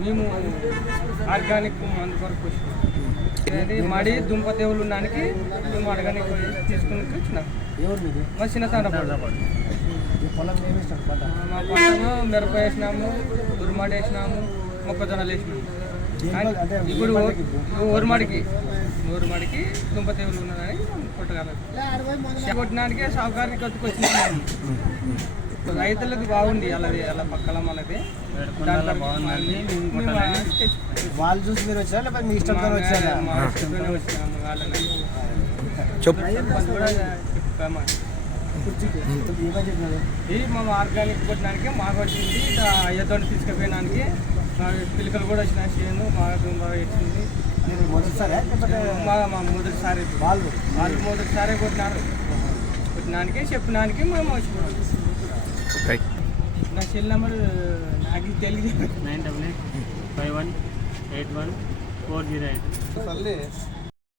మేము ఆర్గానిక్ మందు కొరకు వచ్చినాం. మడి దుంప దేవుళ్ళు ఉన్నానికి మేము ఆర్గానిక్ తీసుకుని వచ్చినాం. మా చిన్న తండపాడు మా పంటను మిరప వేసినాము, ఉరుమాడి వేసినాము, మొక్కజొన్నలు వేసినాము. ఇప్పుడు ఊరుమాడికి దుంప దేవుళ్ళు ఉన్నదని కొట్టగలరు. కొట్టడానికి సహకారికి కొట్టుకొచ్చినాము. రైతులకు బాగుంది అలా పక్కల మనది వాళ్ళు చూసి మీరు వచ్చారా లేకపోతే మీ ఇష్టంతో వచ్చారా? మా ఇష్టంతోనే వచ్చినాము. వాళ్ళని కూడా చెప్పాము. ఇది మా ఆర్గానిక్ కొట్టడానికి మాకు వచ్చింది. అయ్యతో తీసుకుపోయడానికి పిల్లకలు కూడా వచ్చిన చేను మాకు బాగా వచ్చింది. మా మొదటిసారి వాళ్ళు మొదటిసారి కొట్టినారు. కొట్టడానికి చెప్పడానికి మేము వచ్చినాము. నా సెల్ నెంబర్ నాకు తెలియదు. 98518140.